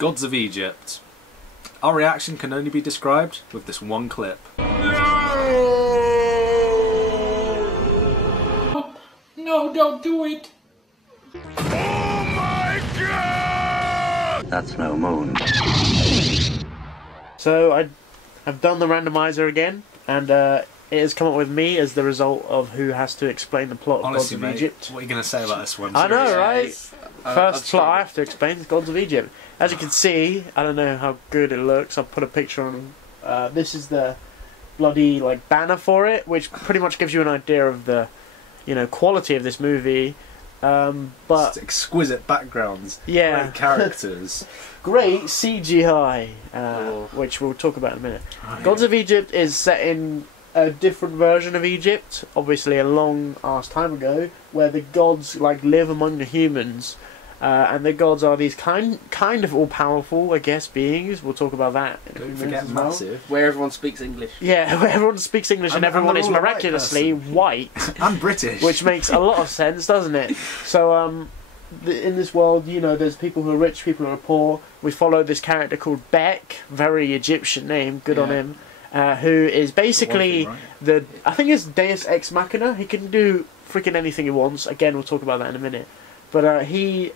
Gods of Egypt. Our reaction can only be described with this one clip. No, don't do it. Oh my God! That's no moon. So I've done the randomizer again, and it has come up with me as the result of who has to explain the plot of Honestly, Gods of mate, Egypt. what are you going to say about this one? I know, Seriously. right? First plot I have to explain is Gods of Egypt. As you can see, I don't know how good it looks. I'll put a picture on. This is the bloody banner for it, which pretty much gives you an idea of the, quality of this movie. But it's exquisite backgrounds, yeah, great characters, great CGI, which we'll talk about in a minute. Gods of Egypt is set in a different version of Egypt, obviously a long ass time ago, where the gods live among the humans. And the gods are these kind of all-powerful, I guess, beings. We'll talk about that in a few don't minutes forget as well. massive, Where everyone speaks English. Yeah, where everyone speaks English and everyone is they're all a white miraculously white, and British, which makes a lot of sense, doesn't it? So, in this world, there's people who are rich, people who are poor. We follow this character called Beck, very Egyptian name, good on him, who is basically I think it's Deus Ex Machina. He can do freaking anything he wants. Again, we'll talk about that in a minute. But he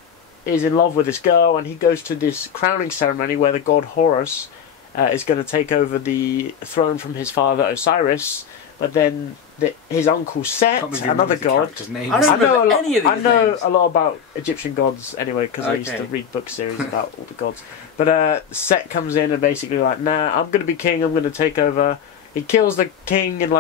is in love with this girl, and he goes to this crowning ceremony where the god Horus is going to take over the throne from his father Osiris. But then his uncle Set, another god. I know a lot about Egyptian gods anyway, because I used to read book series about all the gods. But Set comes in and basically nah, I'm going to be king. I'm going to take over. He kills the king in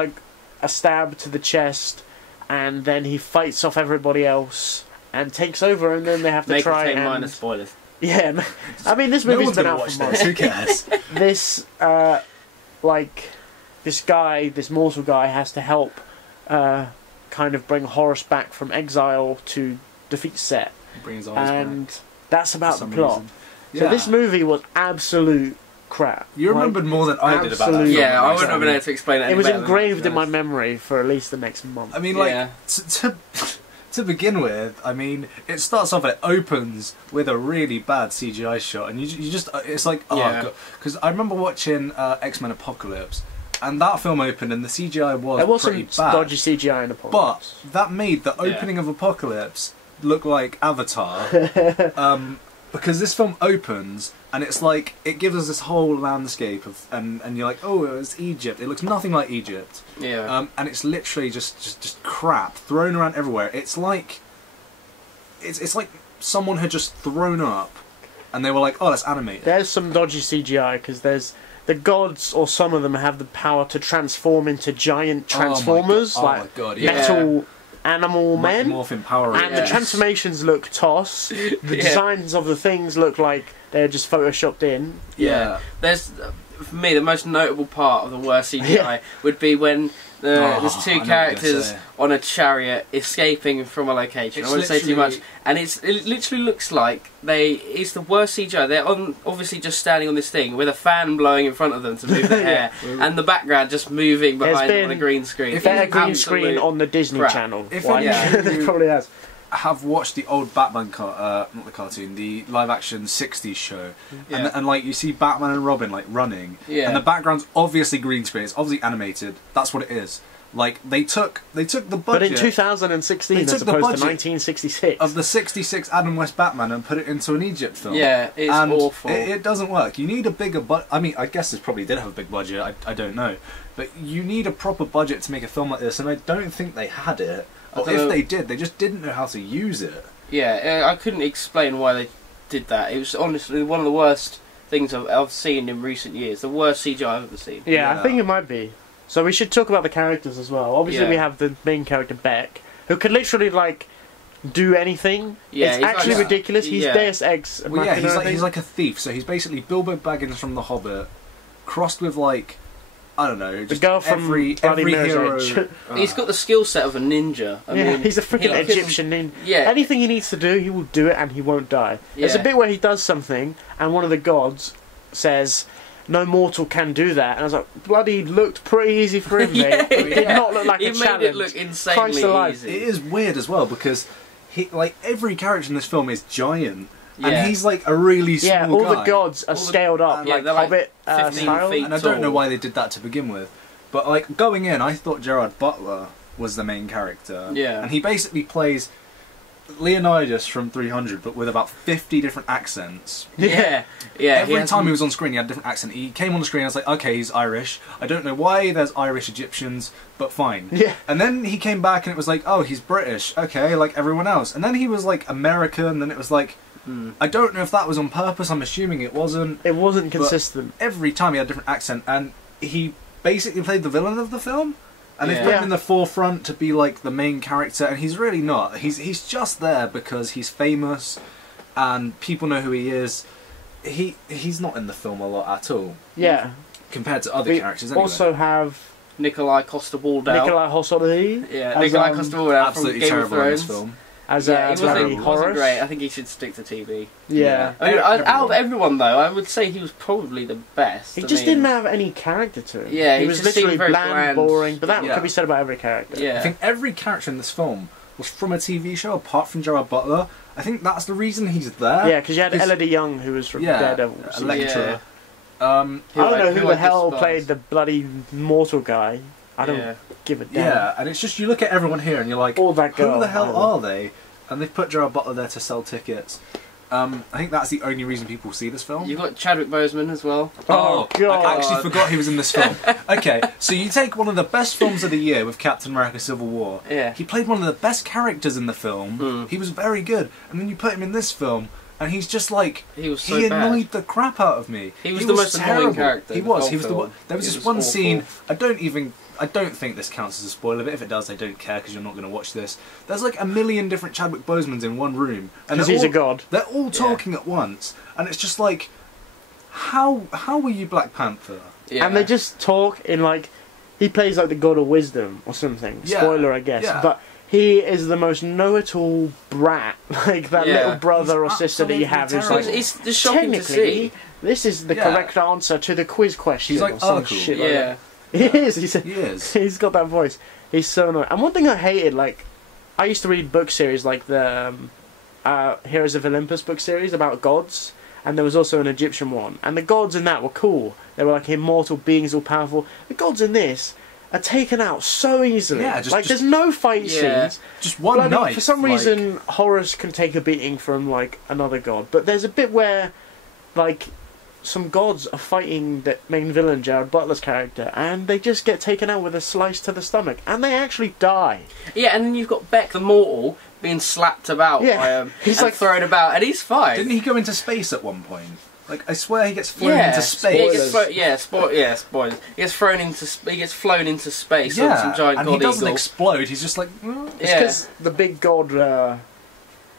a stab to the chest, and then he fights off everybody else and takes over, and then they have to try and... minor spoilers. Yeah, I mean, this movie's been out for months. Who cares? This, this guy, this mortal guy, has to help kind of bring Horus back from exile to defeat Set. And that's about the plot. So this movie was absolute crap. You remembered more than I did about that film. Yeah, I wouldn't have been able to explain it. It was engraved in my memory for at least the next month. I mean, to begin with, I mean, it starts off, it opens with a really bad CGI shot, and you just, it's like, oh god, because I remember watching X-Men Apocalypse, and that film opened, and the CGI was pretty bad. Dodgy CGI in Apocalypse. But that made the opening of Apocalypse look like Avatar, because this film opens, and it's like, it gives us this whole landscape of, and you're like, oh, it's Egypt. It looks nothing like Egypt. Yeah. And it's literally just crap thrown around everywhere. It's like, it's like someone had just thrown up, and they were like, oh, let's animate it. There's some dodgy CGI, because there's the gods, or some of them have the power to transform into giant transformers, metal animal men, and the transformations look toss. The designs of the things look like they're just photoshopped in. Yeah. There's, for me, the most notable part of the worst CGI would be when there's two characters on a chariot escaping from a location. I won't say too much. And it literally looks like it's the worst CGI. They're obviously just standing on this thing with a fan blowing in front of them to move their hair, and the background just moving behind them on a green screen. If a green screen on the Disney Channel. If it probably has. Have watched the old Batman, not the cartoon, the live-action '60s show, and you see Batman and Robin running, and the background's obviously green screen. It's obviously animated. That's what it is. They took the budget. But in 2016, as opposed to 1966, of the '66 Adam West Batman and put it into an Egypt film. Yeah, it's awful. It doesn't work. You need a bigger budget. I mean, I guess this probably did have a big budget. I don't know, but you need a proper budget to make a film like this, and I don't think they had it. Or if they did, they just didn't know how to use it. Yeah, I couldn't explain why they did that. It was honestly one of the worst things I've seen in recent years. The worst CGI I've ever seen. Yeah, I think it might be. So we should talk about the characters as well. Obviously, we have the main character, Beck, who could literally, do anything. Yeah, it's actually ridiculous. He's Deus Ex Machina. He's like a thief. So he's basically Bilbo Baggins from The Hobbit, crossed with, I don't know, just the girl from every hero. He's got the skill set of a ninja. I mean, he's a freaking Egyptian ninja. Yeah. Anything he needs to do, he will do it, and he won't die. There's a bit where he does something, and one of the gods says, "No mortal can do that." And I was like, bloody looked pretty easy for him, mate. It did not look like a challenge. He made it look insanely easy. It is weird as well, because every character in this film is giant. and he's like a really small Yeah, all guy. the gods are scaled up, yeah, like they're like Hobbit 15 style. feet. And I don't know tall. why they did that to begin with, but like going in, I thought Gerard Butler was the main character. Yeah. And he basically plays Leonidas from 300, but with about 50 different accents. Yeah. Every time he was on screen, he had a different accent. He came on the screen, I was like, okay, he's Irish. I don't know why there's Irish Egyptians, but fine. Yeah. And then he came back and it was like, oh, he's British. Okay, like everyone else. And then he was like American, and then it was like, I don't know if that was on purpose. I'm assuming it wasn't. It wasn't consistent. Every time he had a different accent, and he basically played the villain of the film. And they've Yeah. put him in the forefront to be like the main character, and he's really not. He's just there because he's famous, and people know who he is. He's not in the film a lot at all. Yeah. Compared to other We characters. Anyway. also have Nikolai Coster-Waldau. Nikolai Hossoli. Yeah, as, Nikolai Coster-Waldau from absolutely Game of terrible in this Thrones. film. As Yeah, he Barry wasn't Horus. great. I think he should stick to TV. Yeah. I mean, out of Everyone. everyone though, I would say he was probably the best. He I just mean, didn't have any character to him. Yeah, he he was just seemed literally very bland, bland. boring. But that Yeah. could be said about every character. Yeah. I think every character in this film was from a TV show, apart from Gerard Butler. I think that's the reason he's there. Yeah, because you had Because- Elodie Young, who was from Daredevil. Electra. I don't know who who the I hell despise. played the bloody mortal guy. I don't give a damn. Yeah, and it's just, you look at everyone here and you're like, Or that girl, who the hell either. are they? And they've put Gerard Butler there to sell tickets. I think that's the only reason people see this film. You've got Chadwick Boseman as well. Oh, God. I actually forgot he was in this film. Okay, so you take one of the best films of the year with Captain America Civil War. Yeah. He played one of the best characters in the film. Mm. He was very good. And then you put him in this film, and he's just like... He was so he bad. annoyed the crap out of me. He was the most annoying terrible. character He in the was. whole He was the film. one. There was It this was one awful. scene... I don't think this counts as a spoiler, but if it does, I don't care because you're not going to watch this. There's like a million different Chadwick Bosemans in one room, and 'Cause they're he's all- a god. They're all talking at once, and it's just like, how were you Black Panther? Yeah. And they just talk in like... He plays like the god of wisdom or something. Yeah. Spoiler, I guess. Yeah. But he is the most know-it-all brat. Like that Yeah. little brother or He's sister that you have. Who's absolutely like, it's just shocking to technically, see. this is the Yeah. correct answer to the quiz question. He's like or some Urkel. shit like Yeah. that. He is. He is. He's got that voice. He's so annoying. And one thing I hated, like, I used to read book series like the Heroes of Olympus book series about gods, and there was also an Egyptian one. And the gods in that were cool. They were like immortal beings, all powerful. The gods in this are taken out so easily. Yeah, just- there's no fight Yeah. scenes. Just one Bloody- night. For some like- reason, Horus can take a beating from like another god, but there's a bit where, like, some gods are fighting the main villain, Jared Butler's character, and they just get taken out with a slice to the stomach, and they actually die. Yeah, and then you've got Beck the Mortal being slapped about Yeah. by him He's and like- thrown about, and he's fine. Didn't he go into space at one point? Like, I swear he gets flown Yeah, into He space. gets spoilers. He gets flown into space on some giant and god he doesn't eagle. explode. He's just like, It's Yeah. because the big god,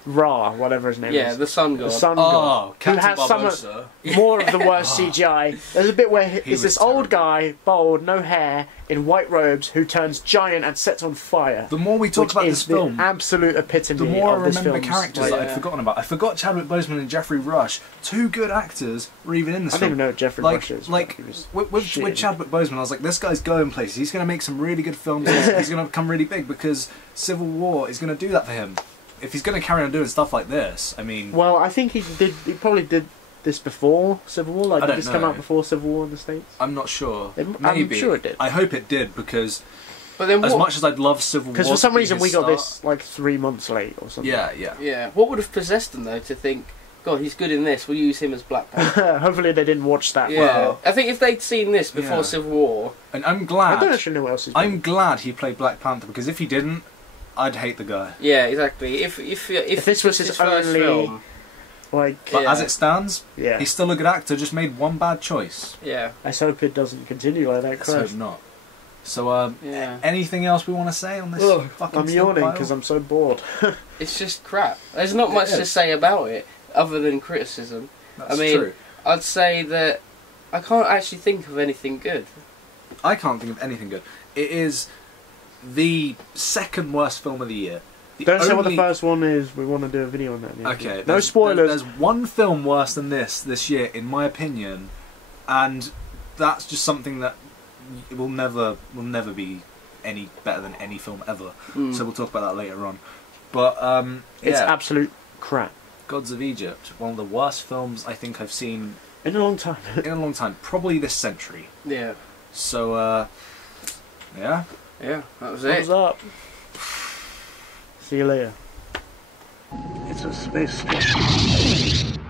Ra, whatever his name Yeah, is. the sun god. The sun god. oh, Captain has some Barbossa. more of the worst CGI. There's a bit where He it's was this old terrible. guy, bald, no hair, in white robes, who turns giant and sets on fire. The more we talk which about is this film, the absolute epitome the more I of this remember film's, characters like, that Yeah. I'd forgotten about. I forgot Chadwick Boseman and Jeffrey Rush. Two good actors were even in this I film. didn't even know Jeffrey like, Rush is. like but he was with shitty. Chadwick Boseman, I was like, this guy's going places. He's going to make some really good films. He's going to become really big because Civil War is going to do that for him. If he's going to carry on doing stuff like this, I mean, Well, I think he probably did this before Civil War. Like, I did don't this come know. out before Civil War in the States? I'm not sure. I'm Maybe. sure it did. I hope it did because But then as what? much as I'd love Civil War, Because for some to be reason his we got start- this like 3 months late or something. Yeah. Yeah, what would have possessed them though to think, God, he's good in this. We'll use him as Black Panther. Hopefully they didn't watch that. Yeah, Well- I think if they'd seen this before Yeah. Civil War, And I'm I don't glad. actually know what else he's been. I'm glad he played Black Panther because if he didn't, I'd hate the guy. yeah, exactly. If this was his first only- film, Like, But Yeah. as it stands, yeah. he's still a good actor. Just made one bad choice. yeah, Let's hope it doesn't continue like that. Let's hope Christ. not. So, yeah, anything else we want to say on this? Ugh, fucking I'm stink yawning pile? because I'm so bored. it's just crap. There's not much It to is. say about it other than criticism. That's I mean, true. I'd say that I can't actually think of anything good. I can't think of anything good. It is the second worst film of the year. The Don't say what the only- first one is. We want to do a video on that. Yeah. Okay. No there's- spoilers. There's one film worse than this year, in my opinion, and that's just something that will never be any better than any film ever. Mm. So we'll talk about that later on. But It's yeah, absolute crap. Gods of Egypt, one of the worst films I think I've seen in a long time. in a long time, probably this century. Yeah. So, yeah. Yeah, that was Thumbs it. up. See you later. It's a space station.